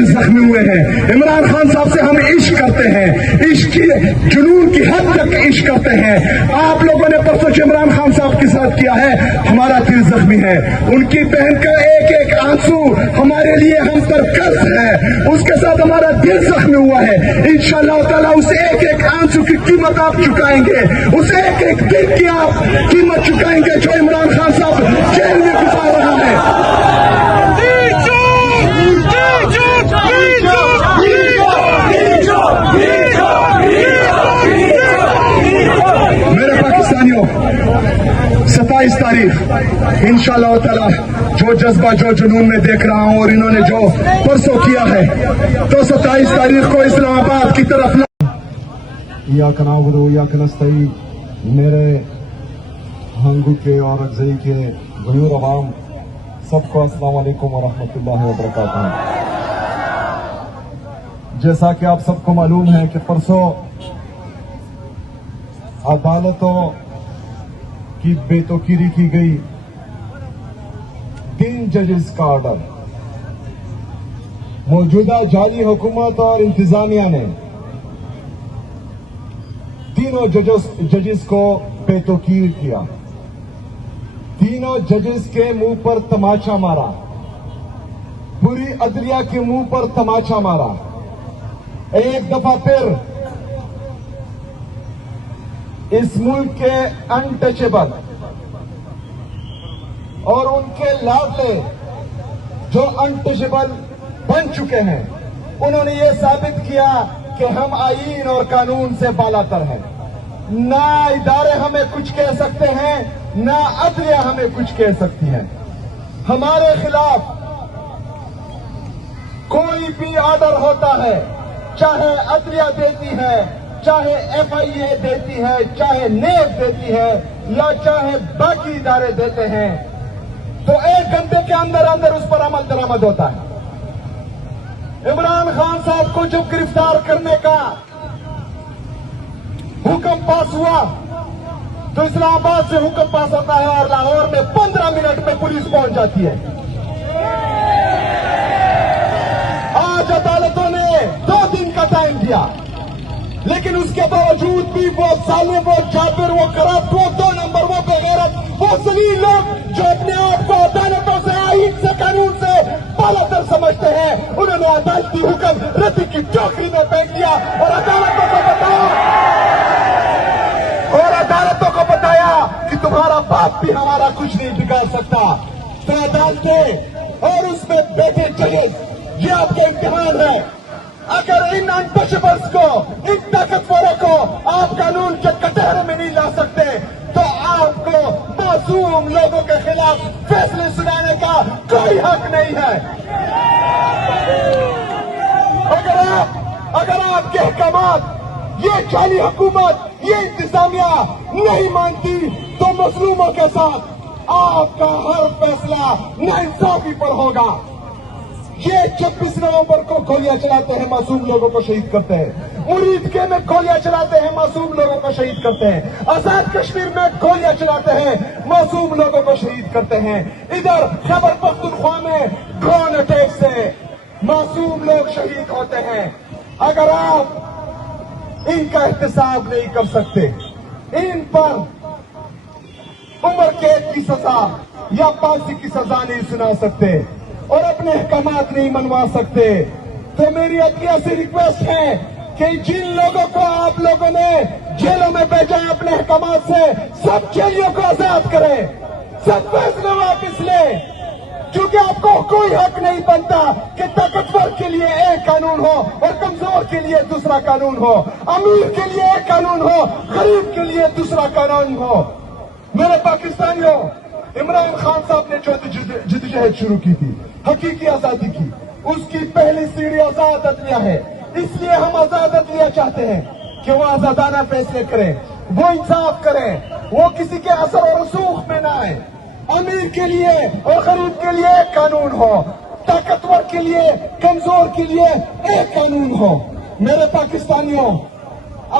دل زخمی ہوئے ہیں۔ عمران خان صاحب سے ہم عشق کرتے ہیں، عشق کی جنون کی حد تک عشق کرتے ہیں۔ آپ لوگوں نے پرسوں عمران خان صاحب کے ساتھ کیا ہے، ہمارا دل زخمی ہے۔ ان کی بہن کا ایک ایک آنسو ہمارے لیے ہم پر قرض ہے، اس کے ساتھ ہمارا دل زخمی ہوا ہے۔ انشاءاللہ تعالیٰ اس ایک ایک آنسو کی قیمت آپ چکائیں گے، اس ایک ایک دن کی آپ قیمت چکائیں گے جو عمران خان صاحب جیل میں گزار رہا ہے۔ میرے پاکستانیوں، 27 تاریخ انشاءاللہ تعالیٰ جو جذبہ جو جنون میں دیکھ رہا ہوں اور انہوں نے جو پرسوں کیا ہے، تو 27 تاریخ کو اسلام آباد کی طرف ایاک نعبد و ایاک نستعین۔ میرے ہنگو کے اور اگزئی کے غیور عوام سب کو السلام علیکم ورحمۃ اللہ وبرکاتہ۔ جیسا کہ آپ سب کو معلوم ہے کہ پرسوں عدالتوں کی بے توقیری کی گئی، 3 ججز کا آرڈر۔ موجودہ جعلی حکومت اور انتظامیہ نے تینوں ججز کو بے توقیر کیا، تینوں ججز کے منہ پر تماچا مارا، پوری عدلیہ کے منہ پر تماچا مارا۔ ایک دفعہ پھر اس ملک کے انٹچیبل اور ان کے لاڈلے جو انٹچیبل بن چکے ہیں، انہوں نے یہ ثابت کیا کہ ہم آئین اور قانون سے بالا تر ہیں۔ نہ ادارے ہمیں کچھ کہہ سکتے ہیں، نہ عدلیہ ہمیں کچھ کہہ سکتی ہے۔ ہمارے خلاف کوئی بھی آرڈر ہوتا ہے، چاہے عدلیہ دیتی ہے، چاہے FIA دیتی ہے، چاہے نیب دیتی ہے، یا چاہے باقی ادارے دیتے ہیں، تو 1 گھنٹے کے اندر اندر اس پر عمل درآمد ہوتا ہے۔ عمران خان صاحب کو جب گرفتار کرنے کا حکم پاس ہوا تو اسلام آباد سے حکم پاس ہوتا ہے اور لاہور میں 15 منٹ میں پولیس پہنچ جاتی ہے۔ آج عدالتوں نے 2 دن کا ٹائم دیا، لیکن اس کے باوجود بھی وہ ظالم، وہ جابر، وہ کرپٹ، وہ 2 نمبر، وہ بغیرت، وہ ذلیل لوگ جو اپنے آپ کو عدالتوں سے، آئین سے، قانون سے بالا تر سمجھتے ہیں، انہوں نے عدالتی حکم رتی کی ٹوکری میں پھینک دیا اور عدالتوں کو بتایا کہ تمہارا باپ بھی ہمارا کچھ نہیں بگاڑ سکتا۔ تو عدالتیں اور اس میں بیٹھے ججز، یہ آپ کا امتحان ہے۔ اگر ان انٹچیبلز کو، ان طاقتوروں کو آپ قانون کے کٹہرے میں نہیں لا سکتے تو آپ کو معصوم لوگوں کے خلاف فیصلے سنانے کا کوئی حق نہیں ہے۔ اگر آپ کے احکامات، یہ جعلی حکومت، یہ انتظامیہ نہیں مانتی تو مظلوموں کے ساتھ آپ کا ہر فیصلہ ناانصافی پر ہوگا۔ یہ 26 نومبر کو گولیاں چلاتے ہیں، معصوم لوگوں کو شہید کرتے ہیں۔ مرید کے میں گولیاں چلاتے ہیں، معصوم لوگوں کو شہید کرتے ہیں۔ آزاد کشمیر میں گولیاں چلاتے ہیں، معصوم لوگوں کو شہید کرتے ہیں۔ ادھر خیبر پختونخوا میں ڈرون اٹیک سے معصوم لوگ شہید ہوتے ہیں۔ اگر آپ ان کا احتساب نہیں کر سکتے، ان پر عمر قید کی سزا یا پھانسی کی سزا نہیں سنا سکتے اور اپنے احکامات نہیں منوا سکتے، تو میری عدلیہ سے ریکویسٹ ہے کہ جن لوگوں کو آپ لوگوں نے جیلوں میں بھیجا ہے اپنے احکامات سے، سب جیلیوں کو آزاد کریں، سب فیصلے واپس لیں، کیونکہ آپ کو کوئی حق نہیں بنتا کہ طاقتور کے لیے ایک قانون ہو اور کمزور کے لیے دوسرا قانون ہو، امیر کے لیے ایک قانون ہو، غریب کے لیے دوسرا قانون ہو۔ میرے پاکستانیوں، عمران خان صاحب نے جو جدوجہد شروع کی تھی، حقیقی آزادی کی، اس کی پہلی سیڑھی آزاد عدلیہ ہے۔ اس لیے ہم آزاد عدلیہ چاہتے ہیں کہ وہ آزادانہ فیصلے کریں، وہ انصاف کریں، وہ کسی کے اثر و رسوخ میں نہ آئے۔ امیر کے لیے اور غریب کے لیے ایک قانون ہو، طاقتور کے لیے، کمزور کے لیے ایک قانون ہو۔ میرے پاکستانیوں،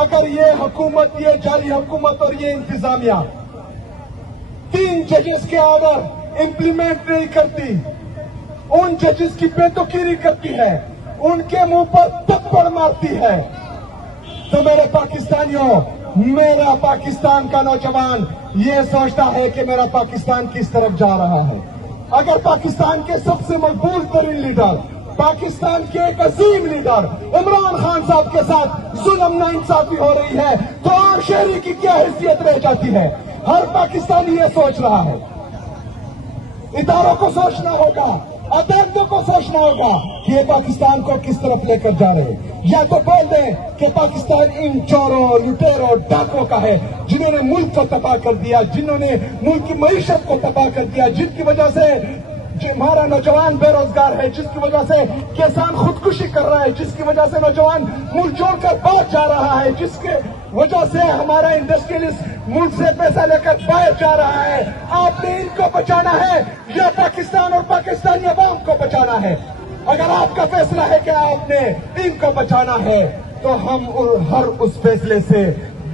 اگر یہ حکومت، یہ جعلی حکومت اور یہ انتظامیہ 3 ججز کے آرڈر امپلیمنٹ نہیں کرتی، ان ججز کی بے توقیری کرتی ہے، उनके मुंह पर थप्पड़ मारती है। तो मेरे पाकिस्तानियों, मेरा पाकिस्तान का नौजवान ये सोचता है कि मेरा पाकिस्तान किस तरफ जा रहा है। अगर पाकिस्तान के सबसे मकबूल तरीन लीडर, पाकिस्तान के एक अजीम लीडर इमरान खान साहब के साथ जुल्म नाइंसाफी हो रही है तो आम शहरी की क्या हैसियत रह जाती है। हर पाकिस्तानी ये सोच रहा है। इदारों को सोचना होगा, अदालतों को सोचना होगा कि ये पाकिस्तान को किस तरफ लेकर जा रहे हैं। या तो बोल दें कि पाकिस्तान इन चोरों, लुटेरों, डाकों का है जिन्होंने मुल्क को तबाह कर दिया, जिन्होंने मुल्क की मईशत को तबाह कर दिया, जिनकी वजह से हमारा नौजवान बेरोजगार है, जिसकी वजह से किसान खुदकुशी कर रहा है, जिसकी वजह से नौजवान मुल्क छोड़कर बाहर जा रहा है, जिसके वजह से हमारा इंडस्ट्रियलिस्ट मुल्क से पैसा लेकर बाहर जा रहा है। आपने इनको बचाना है या पाकिस्तान और पाकिस्तानी अवाम को बचाना है? अगर आपका फैसला है कि आपने इनको बचाना है तो हम हर उस फैसले से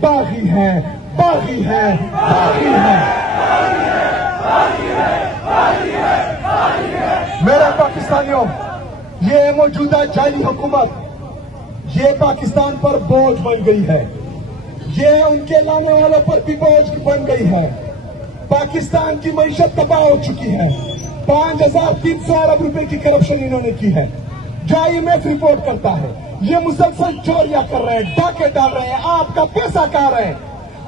बागी हैं, बागी हैं, बागी हैं। मेरे पाकिस्तानियों, ये मौजूदा जाली हुकूमत ये पाकिस्तान पर बोझ बन गई है, ये उनके लाने वालों पर भी बोझ बन गई है। पाकिस्तान की मईशत तबाह हो चुकी है। 5300 अरब रुपए की करप्शन इन्होंने की है जो IMF रिपोर्ट करता है। ये मुसलसल चोरियां कर रहे हैं, डाके डाल रहे हैं, आपका पैसा खा रहे हैं,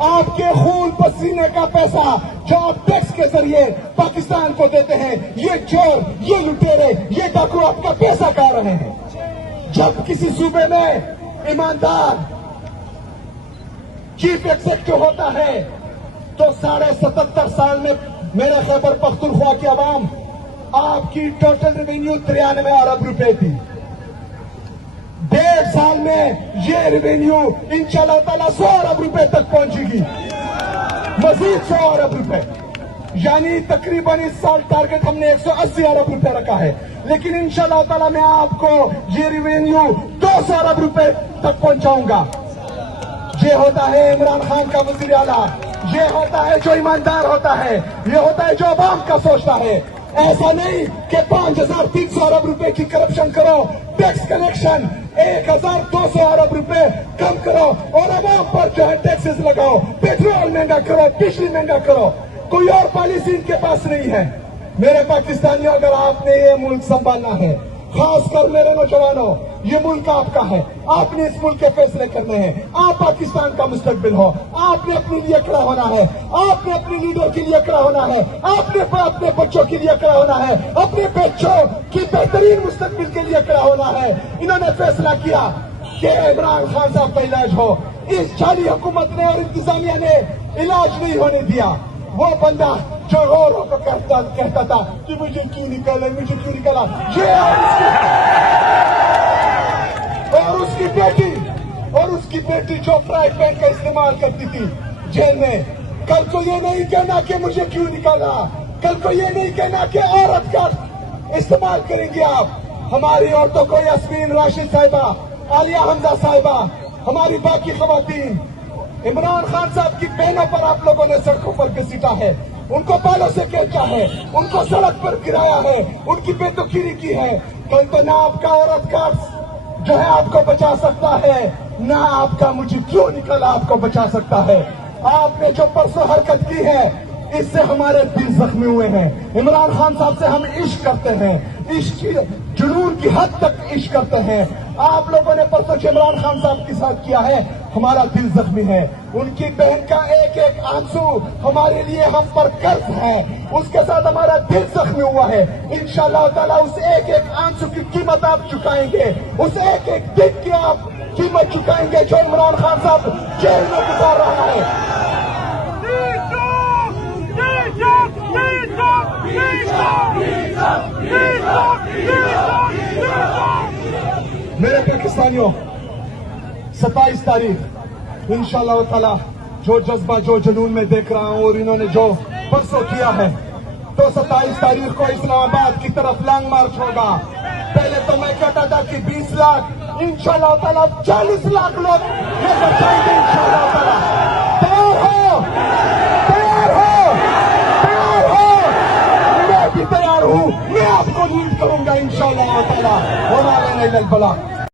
आपके खून पसीने का पैसा जो आप टैक्स के जरिए पाकिस्तान को देते हैं। ये चोर, ये लुटेरे, ये डाकू आपका पैसा खा रहे हैं। जब किसी सूबे में ईमानदार चीफ एग्जीक्यूटिव होता है तो 77.5 साल में मेरे खैबर पख्तूनख्वा की आवाम आपकी टोटल रेवेन्यू 93 अरब रुपए थी। 1.5 साल में ये रेवेन्यू इंशाल्लाह ताला 100 अरब रुपए तक पहुंचेगी, मजीद 100 अरब रुपए, यानी तकरीबन इस साल टारगेट हमने 180 अरब रुपए रखा है। लेकिन इंशाल्लाह ताला मैं आपको ये रेवेन्यू 200 अरब रुपए तक पहुंचाऊंगा। ये होता है इमरान खान का वजीर आला, ये होता है जो ईमानदार होता है, ये होता है जो अवाम का सोचता है। ऐसा नहीं कि 5300 अरब रुपए की करप्शन करो, टैक्स कलेक्शन 1200 अरब रुपए कम करो और अवाम पर जो है टैक्सेस लगाओ, पेट्रोल महंगा करो, बिजली महंगा करो। कोई और पॉलिसी इनके पास नहीं है। मेरे पाकिस्तानियों, अगर आपने ये मुल्क संभालना है, खासकर मेरे नौजवानों, ये मुल्क आपका है, आपने इस मुल्क के फैसले करने हैं। आप पाकिस्तान का मुस्तकबिल हो, आपने अपने लिए खड़ा होना है, आपने अपने लीडर के लिए खड़ा होना है, आपने अपने बच्चों के लिए खड़ा होना है, अपने बच्चों की बेहतरीन मुस्तकबिल के लिए खड़ा होना है। इन्होंने फैसला किया कि इमरान खान साहब का इलाज हो। इस जाली हुकूमत ने और इंतजामिया ने इलाज नहीं होने दिया। वो बंदा जो औरों को कहता था कि मुझे क्यों निकाला, मुझे क्यों निकाला, ये और उसकी बेटी जो फ्राई पैन का इस्तेमाल करती थी जेल में, कल को ये नहीं कहना कि मुझे क्यों निकाला, कल को ये नहीं कहना कि औरत का इस्तेमाल करेंगे आप। हमारी औरतों को यास्मीन राशिद साहिबा, आलिया हमजा साहिबा, हमारी बाकी खवातीन, इमरान खान साहब की बहनों पर आप लोगों ने सड़कों पर घसीटा है, उनको बालों से खींचा है, उनको सड़क पर गिराया है, उनकी बेदखली की है। कल तो ना आपका औरत का जो है आपको बचा सकता है, ना आपका मुझे क्यों निकला आपको बचा सकता है। आपने जो परसों हरकत की है, इससे हमारे दिल जख्मी हुए हैं। इमरान खान साहब से हम इश्क करते हैं, इश्क जुनून की हद तक इश्क करते हैं। आप लोगों ने परसों इमरान खान साहब के साथ किया है, हमारा दिल जख्मी है। उनकी बहन का एक एक आंसू हमारे लिए हम पर कर्ज है, उसके साथ हमारा दिल जख्मी हुआ है। इंशाअल्लाह ताला उस एक एक आंसू की कीमत आप चुकाएंगे, उस एक एक दिन की आप कीमत चुकाएंगे जो इमरान खान साहब जेल में गुजार रहा है। मेरे पाकिस्तानियों, 27 तारीख इंशाअल्लाह ताला जो जज्बा जो जुनून में देख रहा हूं और इन्होंने जो परसों किया है, तो 27 तारीख को इस्लामाबाद की तरफ लॉन्ग मार्च होगा। पहले तो मैं कहता था कि 20 लाख, इंशाअल्लाह ताला 40 लाख लोग लेकर जाएंगे इंशाअल्लाह ताला। तैयार हो, तैयार हो, तैयार हो, मैं भी तैयार हूं, मैं आपको लीड करूंगा ان شاء اللہ تعالیٰ وما علینا الا البلاغ.